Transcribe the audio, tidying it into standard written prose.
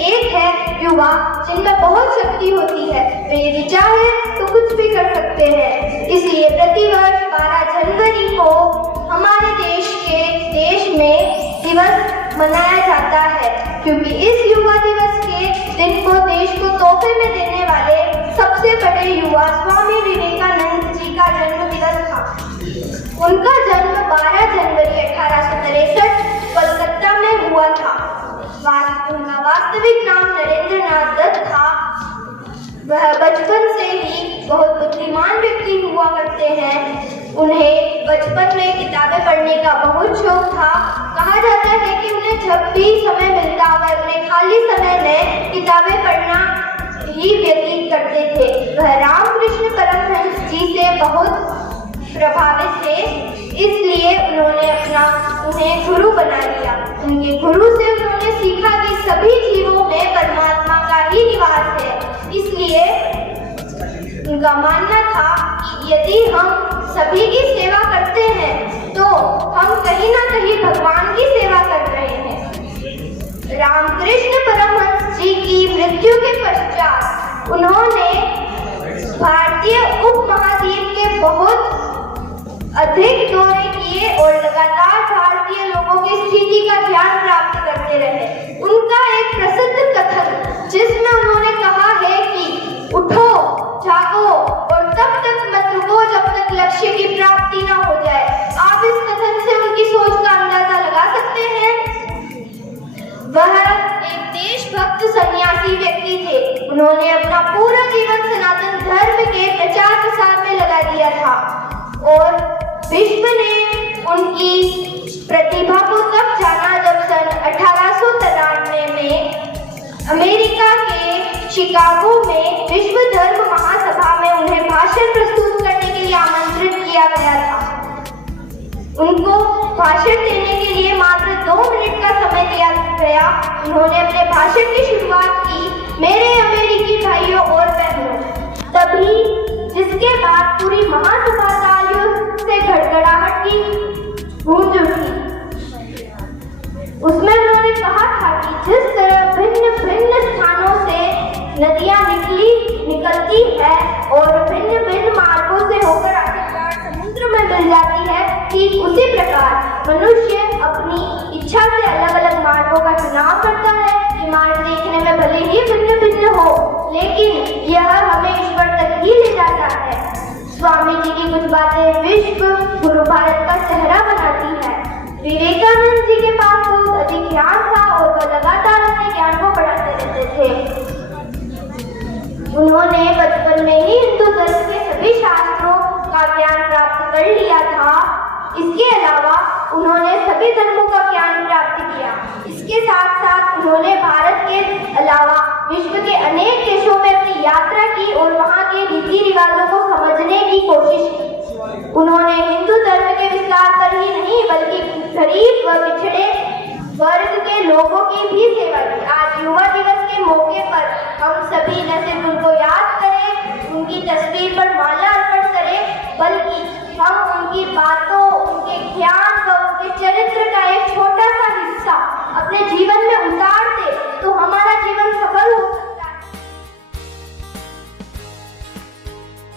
एक है युवा, जिनमें बहुत शक्ति होती है। वे यदि चाहे तो कुछ भी कर सकते हैं। इसलिए प्रतिवर्ष 12 जनवरी को हमारे देश में दिवस मनाया जाता है, क्योंकि इस युवा दिवस के दिन को देश को तोहफे में देने वाले सबसे बड़े युवा स्वामी विवेकानंद जी का जन्म दिवस था। उनका जन्म 12 जनवरी 1863 कोलकाता में हुआ था। उनका वास्तविक नाम नरेंद्रनाथ दत्त था। वह बचपन से ही बहुत बुद्धिमान व्यक्ति हुआ करते हैं। उन्हें बचपन में किताबें पढ़ने का बहुत शौक था। कहा जाता है कि उन्हें जब भी समय मिलता वह अपने खाली समय में किताबें पढ़ना ही व्यतीत करते थे। वह रामकृष्ण परमहंस जी से बहुत प्रभावित थे, इसलिए उन्होंने उन्हें गुरु बना लिया। उनके गुरु से उन्होंने सीखा कि सभी जीवों में परमात्मा का ही निवास है। इसलिए उनका मानना था कि यदि हम सभी की सेवा करते हैं तो हम कहीं ना कहीं भगवान की सेवा कर रहे हैं। रामकृष्ण परमहंस जी की मृत्यु के पश्चात उन्होंने भारतीय उपमहाद्वीप के बहुत अधिक दौरे किए और लगातार भारतीय लोगों की स्थिति का ज्ञान प्राप्त करते रहे। उनका एक प्रसिद्ध कथन, जिसमें उन्होंने कहा है कि उठो, जागो और तब तक मत रुको जब तक लक्ष्य की प्राप्ति न हो जाए। आप इस कथन से उनकी सोच का अंदाजा लगा सकते हैं। वह एक देशभक्त सन्यासी व्यक्ति थे। उन्होंने अपना पूरा जीवन सनातन धर्म के प्रचार प्रसार में लगा दिया था और विश्व ने उनकी प्रतिभा को तब जाना जब सन 1893 में अमेरिका के शिकागो में विश्व धर्म महासभा में उन्हें भाषण प्रस्तुत करने के लिए आमंत्रित किया गया था। उनको भाषण देने के लिए मात्र 2 मिनट का समय दिया गया। उन्होंने अपने भाषण की शुरुआत की, मेरे अमेरिकी भाइयों और बहनों। तभी जिसके बाद पूरी महासभा तालियों से गड़गड़ाहट की गूंज उठी। उसमें उन्होंने कहा था कि जिस तरह भिन्न भिन्न स्थानों से नदियां निकलती है और भिन्न भिन्न मार्गों से होकर आखिरकार समुद्र में मिल जाती है, ठीक उसी प्रकार मनुष्य अपनी इच्छा से अलग अलग मार्गों का चुनाव करता है। ये मार्ग देखने में भले ही भिन्न भिन्न हो, लेकिन यह हमें ईश्वर तक ही ले जाता है। स्वामी जी की कुछ बातें विश्व गुरु भारत का चेहरा बनाती है। विवेकानंद जी के पास बहुत अधिक ज्ञान था और वह लगातार अपने ज्ञान को बढ़ाते रहते थे। उन्होंने बचपन में ही हिंदू धर्म के सभी शास्त्रों का ज्ञान प्राप्त कर लिया था। इसके अलावा उन्होंने सभी धर्मों का ज्ञान प्राप्त किया। इसके साथ साथ उन्होंने भारत के अलावा विश्व के अनेक देशों में अपनी यात्रा की और वहां के रीति रिवाजों को समझने की कोशिश की। उन्होंने हिंदू धर्म के विस्तार पर ही नहीं बल्कि गरीब व पिछड़े वर्ग के लोगों की भी सेवा की। आज युवा दिवस के मौके पर हम सभी न सिर्फ उनको याद करें